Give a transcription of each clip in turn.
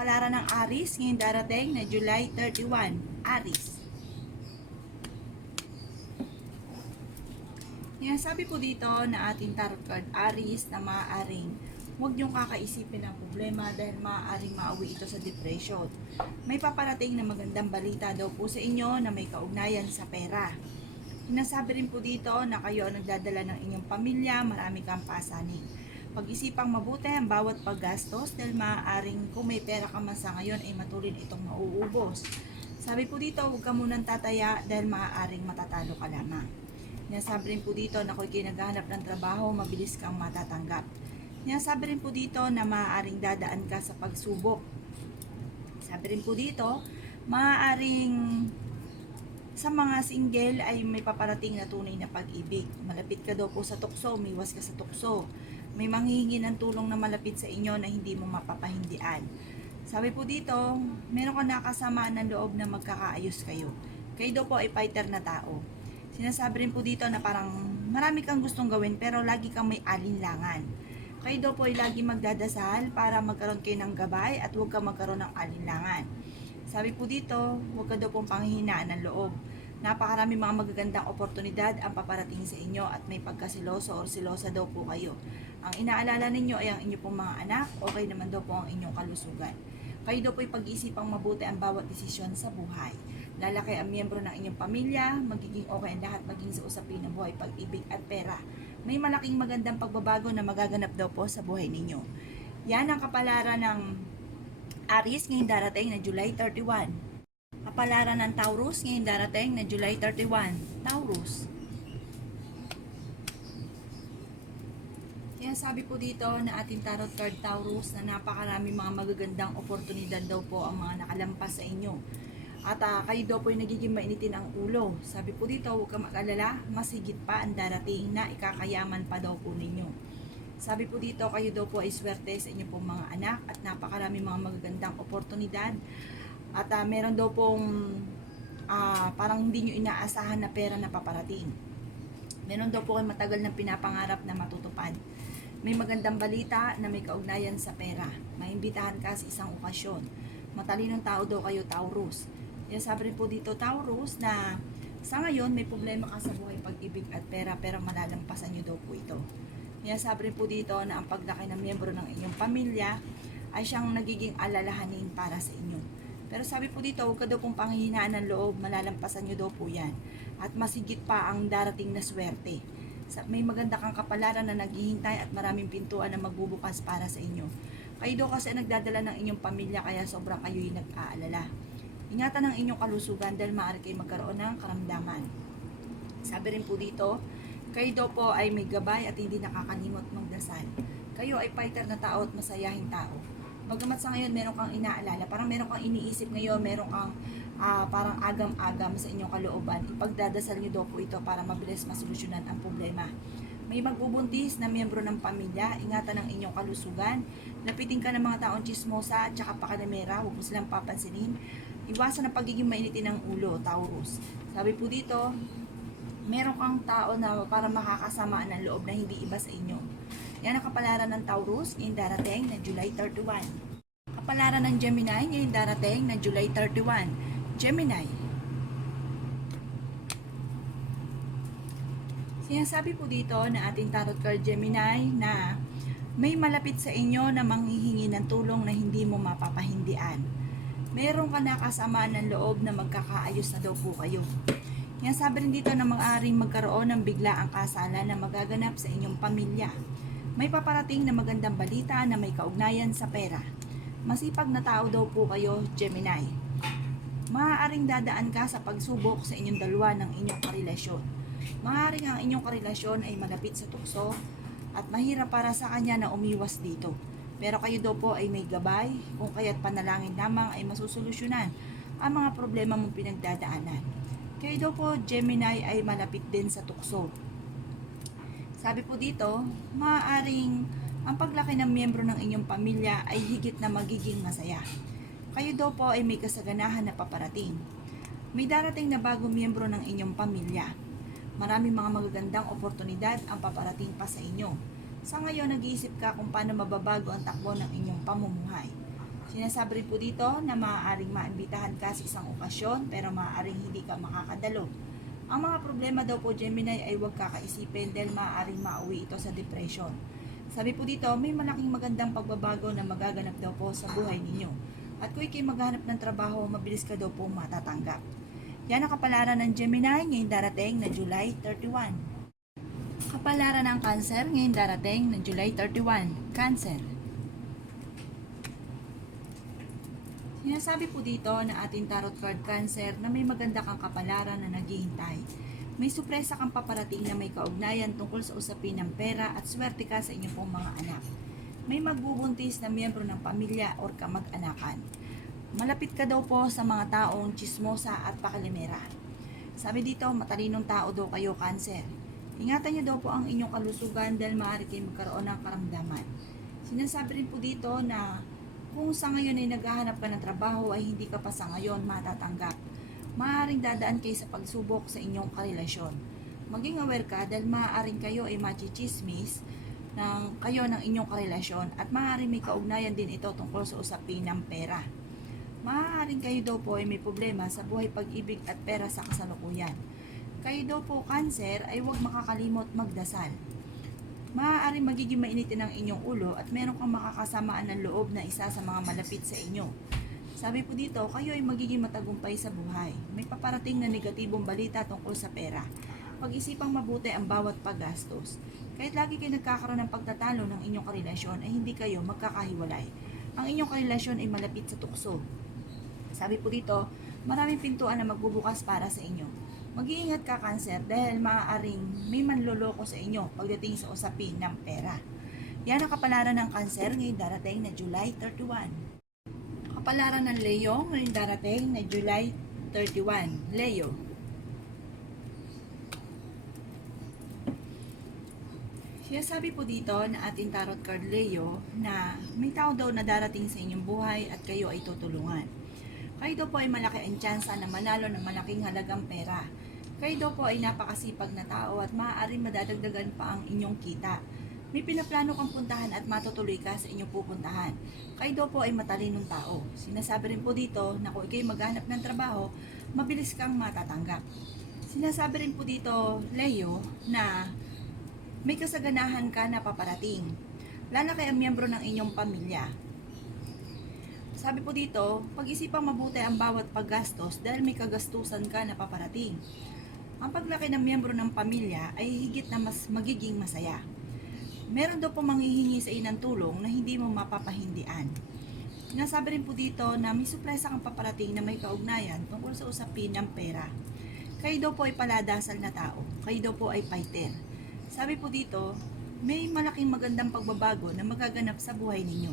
Kapalaran ng Aries ngayong darating na July 31. Aries. Yan, sabi po dito na ating tarot card Aries na maaaring huwag niyong kakaisipin ng problema dahil maaaring mauwi ito sa depression. May paparating na magandang balita daw po sa inyo na may kaugnayan sa pera. Sinasabi rin po dito na kayo ang nagdadala ng inyong pamilya, marami kang pasaning. Pag-isipang mabuti ang bawat paggastos dahil maaaring kung may pera ka man sa ngayon ay matulin itong mauubos. Sabi po dito, huwag ka munang tataya dahil maaaring matatalo ka lamang. Sinasabi rin po dito na kung kinaghanap ng trabaho, mabilis kang matatanggap. Sinasabi rin po dito na maaaring dadaan ka sa pagsubok. Sabi rin po dito, maaaring sa mga single ay may paparating na tunay na pag-ibig. Malapit ka daw po sa tukso, umiwas ka sa tukso. May manghihingi ng tulong na malapit sa inyo na hindi mo mapapahindian. Sabi po dito, meron ka nakasamaan ng loob na magkakaayos kayo. Kayo daw po ay fighter na tao. Sinasabi rin po dito na parang marami kang gustong gawin pero lagi kang may alinlangan. Kayo daw po ay lagi magdadasal para magkaroon kayo ng gabay at huwag kang magkaroon ng alinlangan. Sabi po dito, huwag ka daw pong panghihinaan ng loob. Napakarami mga magagandang oportunidad ang paparating sa inyo at may pagkasiloso o silosa daw po kayo. Ang inaalala ninyo ay ang inyong pong mga anak, okay naman daw po ang inyong kalusugan. Kayo daw po ay pag-isipang mabuti ang bawat desisyon sa buhay. Lalaki ang miyembro ng inyong pamilya, magiging okay ang lahat maging sa usapin ng buhay, pag-ibig at pera. May malaking magandang pagbabago na magaganap daw po sa buhay ninyo. Yan ang kapalaran ng Aries ngayong darating na July 31. Kapalaran ng Taurus ngayong darating na July 31. Taurus. Yan, sabi po dito na ating tarot card Taurus na napakarami mga magagandang oportunidad daw po ang mga nakalampas sa inyo. At kayo daw po ay nagiging mainitin ang ulo. Sabi po dito, huwag kang mag-alala, mas higit pa ang darating na ikakayaman pa daw po ninyo. Sabi po dito, kayo daw po ay swerte sa inyong pong mga anak at napakarami mga magagandang oportunidad. At meron daw pong parang hindi nyo inaasahan na pera na paparating. Meron daw po kayo matagal na pinapangarap na matutupad. May magandang balita na may kaugnayan sa pera. Maimbitahan ka sa isang okasyon. Matalinong tao daw kayo, Taurus. Kaya sabi rin po dito, Taurus, na sa ngayon may problema ka sa buhay, pag-ibig at pera pero malalampasan nyo daw po ito. Kaya sabi rin po dito na ang paglaki ng miyembro ng inyong pamilya ay siyang nagiging alalahanin para sa inyo. Pero sabi po dito, huwag ka daw pong panghihinaan ng loob, malalampasan nyo daw po yan. At masigit pa ang darating na swerte. May maganda kang kapalaran na naghihintay at maraming pintuan na magbubukas para sa inyo. Kayo daw kasi nagdadala ng inyong pamilya kaya sobrang kayo'y nag-aalala. Ingatan ang inyong kalusugan dahil maaari kayo magkaroon ng karamdaman. Sabi rin po dito, kayo daw po ay may gabay at hindi nakakalimot magdasal. Kayo ay fighter na tao at masayahing tao. Bagamat sa ngayon meron kang inaalala, parang meron kang iniisip ngayon, meron kang parang agam-agam sa inyong kalooban. Ipagdadasal niyo daw po ito para mabilis masolusyonan ang problema. May magbubuntis na miyembro ng pamilya, ingatan ang inyong kalusugan. Lapitin ka ng mga taong chismosa at saka pakanamera, huwag mo silang papansinin. Iwasan ang pagiging mainitin ng ulo, Taurus. Sabi po dito, meron kang tao na para makakasama ng loob na hindi iba sa inyo. Yan ang kapalaran ng Taurus ngayong darating na July 31. Kapalaran ng Gemini ngayong darating na July 31. Gemini. Sinasabi po dito na ating tarot card Gemini na may malapit sa inyo na manghihingi ng tulong na hindi mo mapapahindian. Meron ka nakasamaan ng loob na magkakaayos na daw po kayo. Yan, sabi rin dito na mag-aaring magkaroon ng biglaang kasalan na magaganap sa inyong pamilya. May paparating na magandang balita na may kaugnayan sa pera. Masipag na tao daw po kayo, Gemini. Maaaring dadaan ka sa pagsubok sa inyong dalawa ng inyong karelasyon. Maaaring ang inyong karelasyon ay malapit sa tukso at mahirap para sa kanya na umiwas dito. Pero kayo daw po ay may gabay, kung kaya't panalangin lamang ay masusolusyonan ang mga problema mong pinagdadaanan. Kayo daw po, Gemini, ay malapit din sa tukso. Sabi po dito, maaaring ang paglaki ng miyembro ng inyong pamilya ay higit na magiging masaya. Kayo daw po ay may kasaganahan na paparating. May darating na bagong miyembro ng inyong pamilya. Maraming mga magagandang oportunidad ang paparating pa sa inyo. Sa ngayon, nag-iisip ka kung paano mababago ang takbo ng inyong pamumuhay. Sinasabi rin po dito na maaaring maimbitahan ka sa isang okasyon pero maaaring hindi ka makakadalo. Ang mga problema daw po Gemini ay huwag kakaisipin dahil maaaring mauwi ito sa depression. Sabi po dito, may malaking magandang pagbabago na magaganap daw po sa buhay ninyo. At kung ikay maghanap ng trabaho, mabilis ka daw po matatanggap. Yan ang kapalaran ng Gemini ngayong darating na July 31. Kapalaran ng Cancer ngayong darating na July 31. Cancer. Sinasabi po dito na ating tarot card Cancer na may maganda kang kapalaran na naghihintay. May sorpresa kang paparating na may kaugnayan tungkol sa usapin ng pera at swerte ka sa inyong pong mga anak. May magbubuntis na miyembro ng pamilya o kamag-anakan. Malapit ka daw po sa mga taong chismosa at pakalimera. Sabi dito, matalinong tao daw kayo Cancer. Ingatan niyo daw po ang inyong kalusugan dahil maaari kayo magkaroon ng karamdaman. Sinasabi rin po dito na kung sa ngayon ay naghahanap ka ng trabaho ay hindi ka pa sa ngayon matatanggap. Maaaring dadaan kayo sa pagsubok sa inyong karelasyon. Maging aware ka dahil maaaring kayo ay machichismis ng kayo ng inyong karelasyon at maaaring may kaugnayan din ito tungkol sa usapin ng pera. Maaaring kayo daw po ay may problema sa buhay pag-ibig at pera sa kasalukuyan. Kayo daw po Cancer ay huwag makakalimot magdasal. Maaaring magiging mainitin ang inyong ulo at meron kang makakasamaan ng loob na isa sa mga malapit sa inyo. Sabi po dito, kayo ay magiging matagumpay sa buhay. May paparating na negatibong balita tungkol sa pera. Pag-isipang mabuti ang bawat paggastos. Kahit lagi kayo nagkakaroon ng pagtatalo ng inyong karelasyon ay hindi kayo magkakahiwalay. Ang inyong karelasyon ay malapit sa tukso. Sabi po dito, maraming pintuan na magbubukas para sa inyo. Mag-iingat ka Cancer dahil maaaring may manloloko sa inyo pagdating sa usapin ng pera. Yan ang kapalaran ng Cancer ngayong darating na July 31. Kapalaran ng Leo ngayong darating na July 31. Leo. Sinasabi po dito na ating tarot card Leo na may tao daw na darating sa inyong buhay at kayo ay tutulungan. Kayo daw po ay malaki ang tsansa na manalo ng malaking halagang pera. Kayo daw po ay napakasipag na tao at maaaring madadagdagan pa ang inyong kita. May pinaplano kang puntahan at matutuloy ka sa inyong pupuntahan. Kayo daw po ay matalinong tao. Sinasabi rin po dito na kung ikay maghanap ng trabaho, mabilis kang matatanggap. Sinasabi rin po dito, Leo, na may kasaganahan ka na paparating. Lalaki ang miyembro ng inyong pamilya. Sabi po dito, pag-isipang mabuti ang bawat paggastos dahil may kagastusan ka na paparating. Ang paglaki ng miyembro ng pamilya ay higit na mas magiging masaya. Meron daw po manghihingi sa iyo ng tulong na hindi mo mapapahindian. Sinasabi rin po dito na may sorpresa kang paparating na may kaugnayan tungkol sa usapin ng pera. Kayo daw po ay paladasal na tao. Kayo daw po ay fighter. Sabi po dito, may malaking magandang pagbabago na magaganap sa buhay ninyo.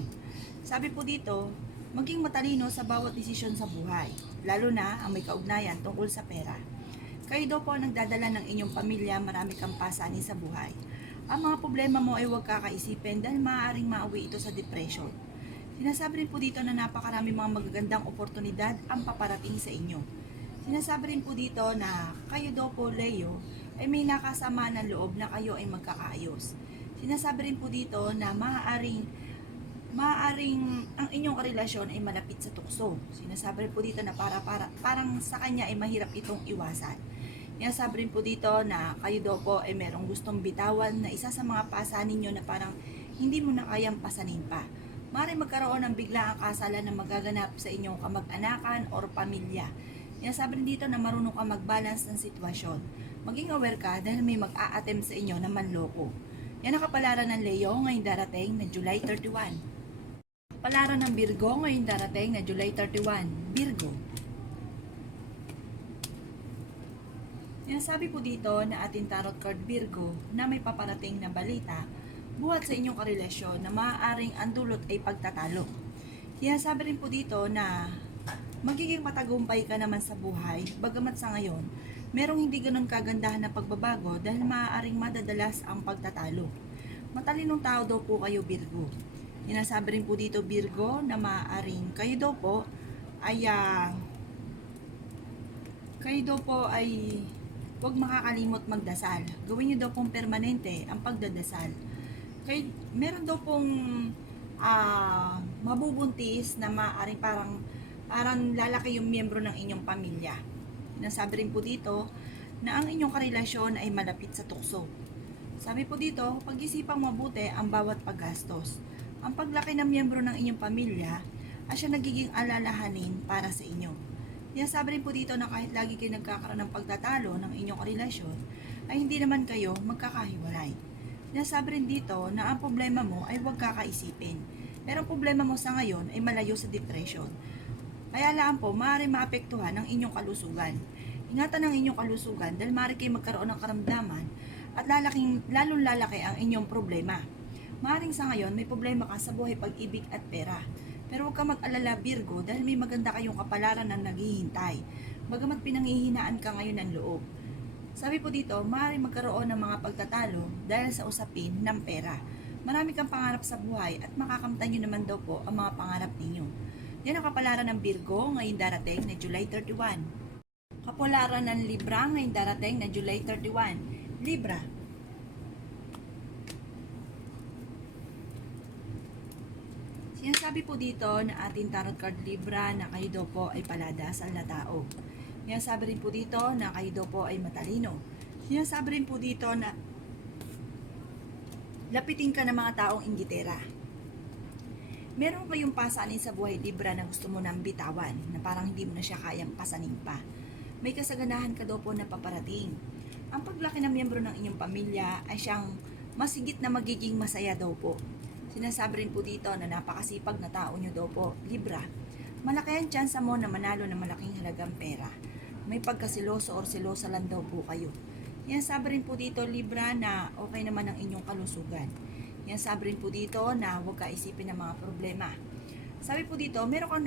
Sabi po dito, maging matalino sa bawat desisyon sa buhay, lalo na ang may kaugnayan tungkol sa pera. Kayo daw po ang nagdadala ng inyong pamilya, marami kang pasanin sa buhay. Ang mga problema mo ay huwag kakaisipin dahil maaaring mauwi ito sa depression. Sinasabi rin po dito na napakarami mga magagandang oportunidad ang paparating sa inyo. Sinasabi rin po dito na kayo daw po Leo ay may nakasama ng loob na kayo ay magkakaayos. Sinasabi rin po dito na maaaring ang inyong karelasyon ay malapit sa tukso. Sinasabi rin po dito na parang sa kanya ay mahirap itong iwasan. Sinasabi rin po dito na kayo daw po ay merong gustong bitawan na isa sa mga pasanin nyo na parang hindi mo na kayang pasanin pa. Maaaring magkaroon ng biglaang kasalan na magaganap sa inyong kamag-anakan or pamilya. Sinasabi rin dito na marunong ka mag-balance ng sitwasyon. Maging aware ka dahil may mag-a-attempt sa inyo na manloko. Yan ang kapalaran ng Leo ngayong darating na July 31. Kapalaran ng Virgo ngayong darating na July 31. Virgo. Sinasabi po dito na ating tarot card Virgo na may paparating na balita buhat sa inyong karelasyon na maaaring ang dulot ay pagtatalo. Sinasabi rin po dito na magiging matagumpay ka naman sa buhay, bagamat sa ngayon, merong hindi ganun kagandahan na pagbabago dahil maaaring madadalas ang pagtatalo. Matalinong tao daw po kayo Virgo. Sinasabi rin po dito Virgo na maaaring kayo daw po ay huwag makakalimot magdasal. Gawin niyo daw pong permanente ang pagdadasal. Meron daw pong mabubuntis na maaaring parang lalaki yung miyembro ng inyong pamilya. Nasabi rin po dito na ang inyong karelasyon ay malapit sa tukso. Sabi po dito, pag-isipang mabuti ang bawat paggastos. Ang paglaki ng miyembro ng inyong pamilya ay siya nagiging alalahanin para sa inyo. Sabi rin po dito na kahit lagi kayo nagkakaroon ng pagtatalo ng inyong relasyon, ay hindi naman kayo magkakahiwalay. Sabi rin dito na ang problema mo ay huwag kakaisipin. Pero ang problema mo sa ngayon ay malayo sa depression. Kaya lang po, maaaring maapektuhan ang inyong kalusugan. Ingatan ang inyong kalusugan dahil maaari kayo magkaroon ng karamdaman at lalong lalaki ang inyong problema. Maaaring sa ngayon, may problema ka sa buhay, pag-ibig at pera. Pero huwag ka mag-alala, Virgo, dahil may maganda kayong kapalaran na naghihintay. Bagamat pinanghihinaan ka ngayon ng loob. Sabi po dito, maaaring magkaroon ng mga pagtatalo dahil sa usapin ng pera. Marami kang pangarap sa buhay at makakamtan nyo naman daw po ang mga pangarap ninyo. Yan ang kapalaran ng Virgo ngayong darating na July 31. Kapalaran ng Libra ngayong darating na July 31. Libra. Sinasabi po dito na ating tarot card Libra na kayo daw po ay paladasal na tao. Sinasabi rin po dito na kayo daw po ay matalino. Sinasabi rin po dito na lapitin ka ng mga taong inggitera. Meron kayong pasanin sa buhay Libra na gusto mo nang bitawan, na parang hindi mo na siya kayang pasanin pa. May kasaganahan ka daw po na paparating. Ang paglaki ng miyembro ng inyong pamilya ay siyang masigit na magiging masaya daw po. Sinasabi rin po dito na napakasipag na tao nyo daw po, Libra. Malaki ang tsansa mo na manalo ng malaking halagang pera. May pagkasiloso or silosa lang daw po kayo. Sabi rin po dito, Libra, na okay naman ang inyong kalusugan. Sabi rin po dito na huwag ka isipin ng mga problema. Sabi po dito, meron kang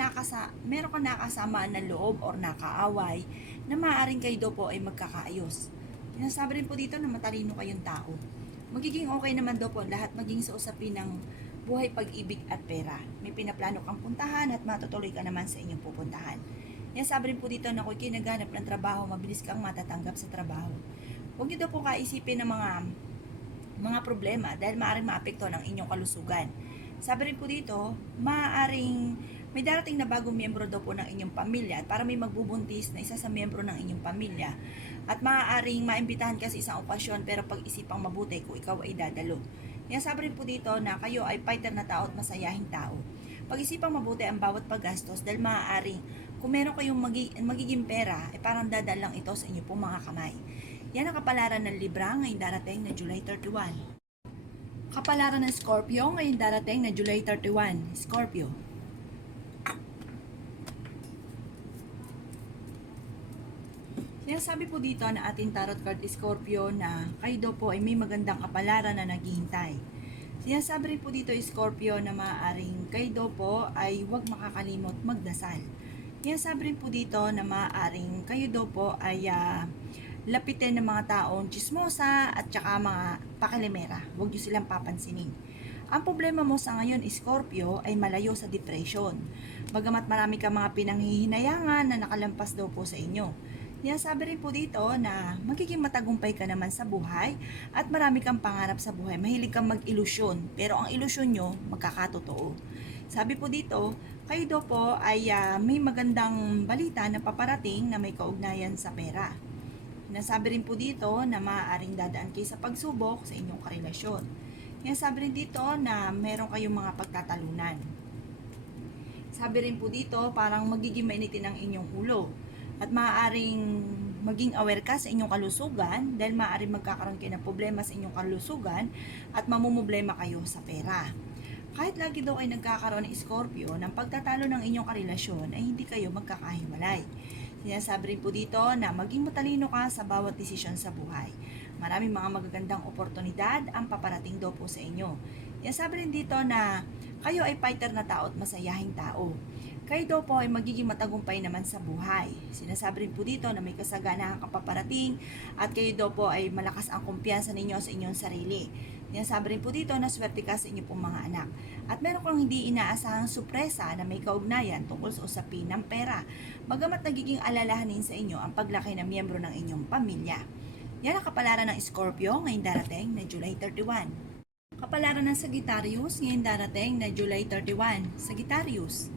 nakasama na loob or nakaaway na maaaring kayo daw po ay magkakaayos. Sabi rin po dito na matalino kayong tao. Magiging okay naman daw po lahat maging sa usapin ng buhay, pag-ibig at pera. May pinaplano kang puntahan at matutuloy ka naman sa inyong pupuntahan. Sabi rin po dito na kung kinaganap ng trabaho, mabilis kang matatanggap sa trabaho. Huwag niyo daw po kaisipin ng mga problema dahil maaaring maapektuhan ang inyong kalusugan. Sabi rin po dito, maaaring may darating na bagong miyembro daw po ng inyong pamilya at para may magbubuntis na isa sa miyembro ng inyong pamilya at maaaring maimbitahan ka sa isang okasyon pero pag-isipang mabuti kung ikaw ay dadalo. Sabi rin po dito na kayo ay fighter na tao at masayahing tao. Pag-isipang mabuti ang bawat paggastos dahil maaaring kung meron kayong magiging pera ay parang dadal lang ito sa inyo pong mga kamay. Yan ang kapalaran ng Libra ngayong darating na July 31. Kapalaran ng Scorpio ngayong darating na July 31. Scorpio. Sabi po dito na ating tarot card Scorpio na kayo daw po ay may magandang kapalaran na naghihintay. Sabi rin po dito Scorpio na maaaring kayo daw po ay huwag makakalimot magdasal. Sabi rin po dito na maaaring kayo daw po ay lapitin ng mga taong chismosa at saka mga pakilimera. Huwag nyo silang papansinin. Ang problema mo sa ngayon, Scorpio, ay malayo sa depression. Bagamat marami ka mga pinanghihinayangan na nakalampas daw po sa inyo. Sabi rin po dito na magiging matagumpay ka naman sa buhay at marami kang pangarap sa buhay. Mahilig kang mag-ilusyon, pero ang ilusyon nyo magkakatotoo. Sabi po dito, kayo daw po ay may magandang balita na paparating na may kaugnayan sa pera. Sabi rin po dito na maaaring dadaan kayo sa pagsubok sa inyong karelasyon. Sabi rin dito na meron kayong mga pagtatalunan. Sabi rin po dito parang magiging mainitin ang inyong ulo. At maaaring maging aware ka sa inyong kalusugan dahil maaaring magkakaroon kayo ng problema sa inyong kalusugan at mamumblema kayo sa pera. Kahit lagi daw ay nagkakaroon ng Scorpio ng pagtatalo ng inyong karelasyon ay hindi kayo magkakahiwalay. Sinasabi rin po dito na maging matalino ka sa bawat desisyon sa buhay. Maraming mga magagandang oportunidad ang paparating daw po sa inyo. Sabi rin dito na kayo ay fighter na tao at masayahing tao. Kayo daw po ay magiging matagumpay naman sa buhay. Sinasabi rin po dito na may kasaganahan kang paparating at kayo daw po ay malakas ang kumpiyansa ninyo sa inyong sarili. Sabi rin po dito na swerte ka sa inyong pong mga anak. At meron kang hindi inaasahang supresa na may kaugnayan tungkol sa usapin ng pera. Bagamat nagiging alalahanin sa inyo ang paglaki ng miyembro ng inyong pamilya. Yan ang kapalaran ng Scorpio ngayong darating na July 31. Kapalaran ng Sagittarius ngayon darating na July 31. Sagittarius.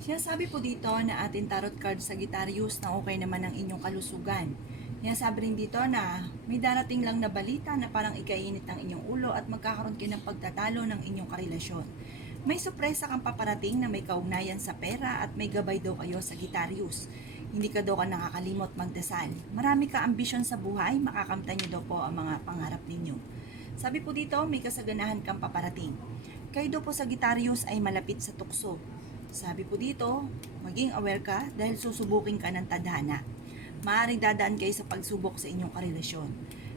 Sinasabi po dito na ating tarot card Sagittarius na okay naman ang inyong kalusugan. Sinasabi rin dito na may darating lang na balita na parang ikainit ng inyong ulo at magkakaroon kayo ng pagtatalo ng inyong karelasyon. May sorpresa kang paparating na may kaugnayan sa pera at may gabay daw kayo Sagittarius. Hindi ka daw nakakalimot magdasal. Marami ka ambisyon sa buhay, makakamtan niyo daw po ang mga pangarap ninyo. Sabi po dito, may kasaganahan kang paparating. Kayo daw po Sagittarius ay malapit sa tukso. Sabi po dito, maging aware ka dahil susubukin ka ng tadhana. Maaaring dadaan kayo sa pagsubok sa inyong karelasyon.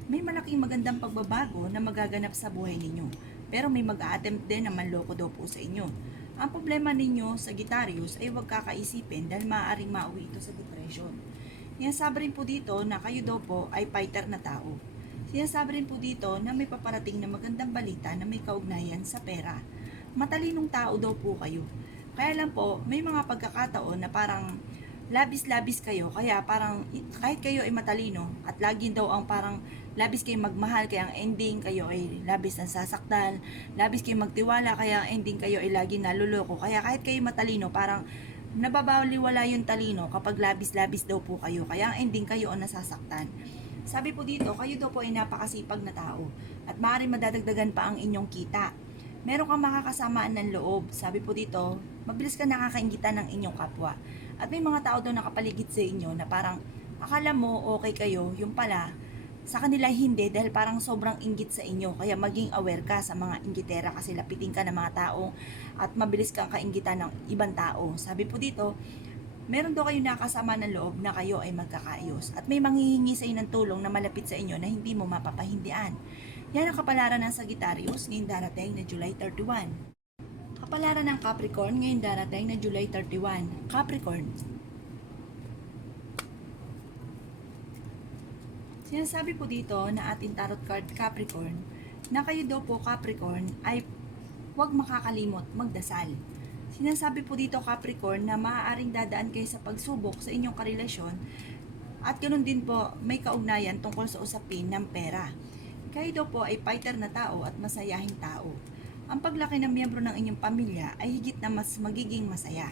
May malaking magandang pagbabago na magaganap sa buhay ninyo, pero may mag-a-attempt din na manloko daw po sa inyo. Ang problema ninyo, Sagittarius, ay huwag kakaisipin dahil maaaring mauwi ito sa depression. Sinasabi rin po dito na kayo daw po ay fighter na tao. Sinasabi rin po dito na may paparating na magandang balita na may kaugnayan sa pera. Matalinong tao daw po kayo. Kaya lang po, may mga pagkakataon na parang labis-labis kayo, kaya parang kahit kayo ay matalino at lagi daw ang parang labis kayo magmahal, kaya ang ending kayo ay labis ang sasaktan, labis kayo magtiwala, kaya ang ending kayo ay lagi naluloko. Kaya kahit kayo matalino, parang nababaliwala yung talino kapag labis-labis daw po kayo, kaya ang ending kayo ang nasasaktan. Sabi po dito, kayo daw po ay napakasipag na tao at maaaring madadagdagan pa ang inyong kita. Meron kang makakasamaan ng loob. Sabi po dito, mabilis ka nakakaingitan ng inyong kapwa. At may mga tao daw nakapaligid sa inyo na parang akala mo okay kayo, yung pala sa kanila hindi dahil parang sobrang inggit sa inyo. Kaya maging aware ka sa mga inggitera kasi lapitin ka ng mga tao at mabilis kang kainggitan ng ibang tao. Sabi po dito, meron daw kayo nakasama ng loob na kayo ay magkakaayos at may manghihingi sa inyo ng tulong na malapit sa inyo na hindi mo mapapahindian. Yan ang kapalaran ng Sagittarius ngayong darating na July 31. Kapalaran ng Capricorn ngayong darating na July 31. Capricorn. Sinasabi po dito na ating tarot card Capricorn na kayo daw po Capricorn ay huwag makakalimot magdasal. Sinasabi po dito Capricorn na maaaring dadaan kayo sa pagsubok sa inyong karelasyon at ganoon din po may kaugnayan tungkol sa usapin ng pera. Kayo daw po ay fighter na tao at masayahing tao. Ang paglaki ng miyembro ng inyong pamilya ay higit na mas magiging masaya.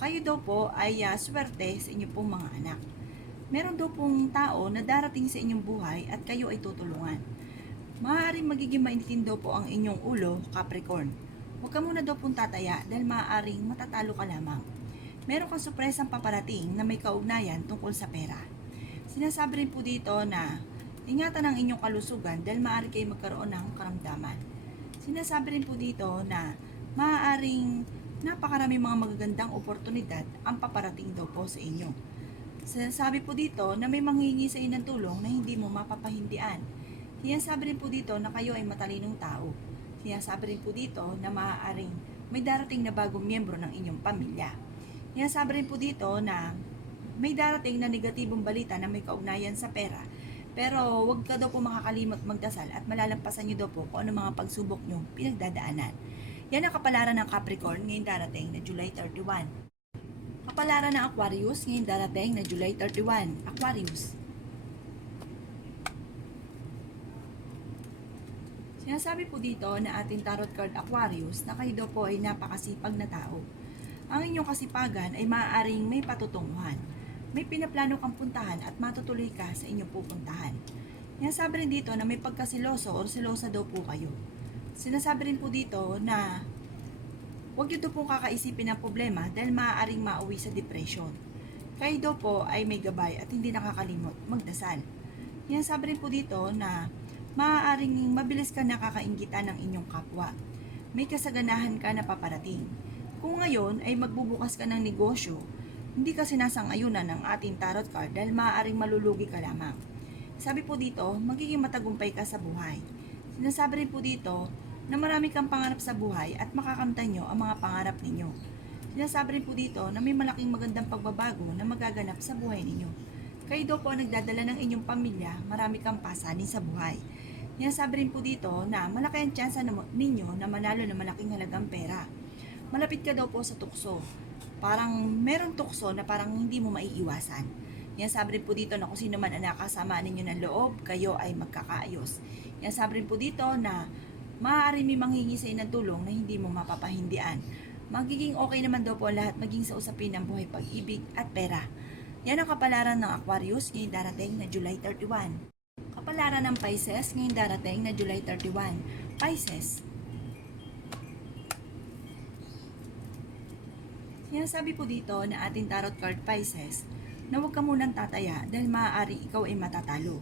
Kayo daw po ay swerte sa inyong pong mga anak. Meron daw pong tao na darating sa inyong buhay at kayo ay tutulungan. Maaaring magiging mainitin daw po ang inyong ulo, Capricorn. Huwag ka muna daw pong tataya dahil maaaring matatalo ka lamang. Meron kang sorpresang paparating na may kaugnayan tungkol sa pera. Sinasabi rin po dito na ingatan ang inyong kalusugan dahil maaari kayo magkaroon ng karamdaman. Sinasabi rin po dito na maaaring napakaraming mga magagandang oportunidad ang paparating daw po sa inyo. Sinasabi po dito na may manghihingi sa inyo ng tulong na hindi mo mapapahindian. Sinasabi rin po dito na kayo ay matalinong tao. Sinasabi rin po dito na maaaring may darating na bagong miyembro ng inyong pamilya. Sinasabi rin po dito na may darating na negatibong balita na may kaugnayan sa pera. Pero wag ka daw po makakalimot magdasal at malalampasan nyo daw po kung ano mga pagsubok nyo pinagdadaanan. Yan ang kapalaran ng Capricorn ngayong darating na July 31. Kapalaran ng Aquarius ngayong darating na July 31. Aquarius. Sinasabi po dito na ating tarot card Aquarius na kayo daw po ay napakasipag na tao. Ang inyong kasipagan ay maaaring may patutunguhan. May pinaplano kang puntahan at matutuloy ka sa inyong pupuntahan. Sinasabi rin dito na may pagkasiloso o silosa daw po kayo. Sinasabi rin po dito na huwag nyo daw pong kakaisipin ng problema dahil maaaring mauwi sa depression. Kayo daw po ay may gabay at hindi nakakalimot magdasal. Sinasabi rin po dito na maaaring mabilis ka nakakainggitan ng inyong kapwa. May kasaganahan ka na paparating. Kung ngayon ay magbubukas ka ng negosyo, hindi ka sinasang-ayunan ng ating tarot card dahil maaaring malulugi ka lamang. Sabi po dito, magiging matagumpay ka sa buhay. Sinasabi rin po dito na marami kang pangarap sa buhay at makakamtan nyo ang mga pangarap ninyo. Sinasabi rin po dito na may malaking magandang pagbabago na magaganap sa buhay ninyo. Kayo daw po ang nagdadala ng inyong pamilya, marami kang pasanin sa buhay. Sinasabi rin po dito na malaki ang tsansa ninyo na manalo ng malaking halagang pera. Malapit ka daw po sa tukso. Parang meron tukso na parang hindi mo maiiwasan. Yan sabi rin po dito na kung sino man ang nakasama ninyo ng loob, kayo ay magkakaayos. Yan sabi rin po dito na maaari may manghingi sa ng tulong na hindi mo mapapahindian. Magiging okay naman daw po lahat maging sa usapin ng buhay, pag-ibig at pera. Yan ang kapalaran ng Aquarius ngayong darating na July 31. Kapalaran ng Pisces ngayong darating na July 31. Pisces. Yan sabi po dito na ating tarot card Pisces na huwag ka munang tataya dahil maaaring ikaw ay matatalo.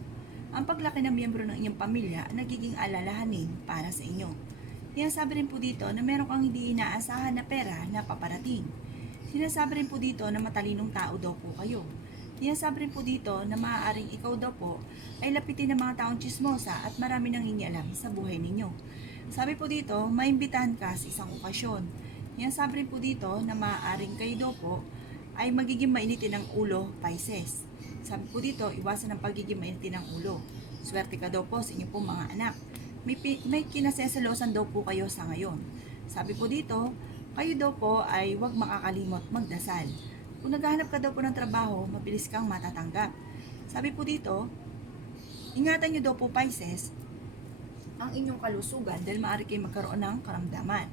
Ang paglaki ng miyembro ng inyong pamilya nagiging alalahanin para sa inyo. Yan sabi rin po dito na meron kang hindi inaasahan na pera na paparating. Sinasabi rin po dito na matalinong tao daw po kayo. Yan sabi rin po dito na maaaring ikaw daw po ay lapitin ng mga taong tsismosa at marami nang hingialam sa buhay ninyo. Sabi po dito, maimbitahan ka sa isang okasyon. Yan sabi rin po dito na maaaring kayo daw po ay magiging mainitin ng ulo, Pisces. Sabi po dito, iwasan ang pagiging mainitin ng ulo. Swerte ka daw po sa inyong pong mga anak. May kinasesalosan daw po kayo sa ngayon. Sabi po dito, kayo daw po ay huwag makakalimot magdasal. Kung naghahanap ka daw po ng trabaho, mabilis kang matatanggap. Sabi po dito, ingatan nyo daw po Pisces ang inyong kalusugan dahil maaari kayo magkaroon ng karamdaman.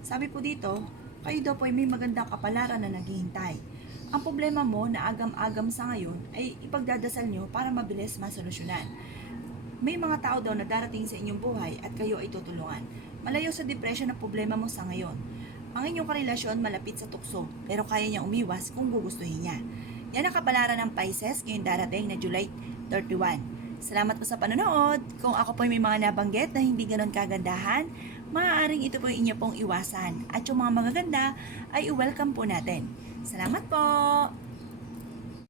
Sabi po dito, kayo daw po ay may magandang kapalaran na naghihintay. Ang problema mo na agam-agam sa ngayon ay ipagdadasal nyo para mabilis masolusyonan. May mga tao daw na darating sa inyong buhay at kayo ay tutulungan. Malayo sa depression ang problema mo sa ngayon. Ang inyong karelasyon malapit sa tukso, pero kaya niya umiwas kung gugustuhin niya. Yan ang kapalaran ng Pisces ngayong darating na July 31. Salamat po sa panonood. Kung ako po may mga nabanggit na hindi ganon kagandahan, maaaring ito po yung inyo pong iwasan. At yung mga magaganda ay i-welcome po natin. Salamat po!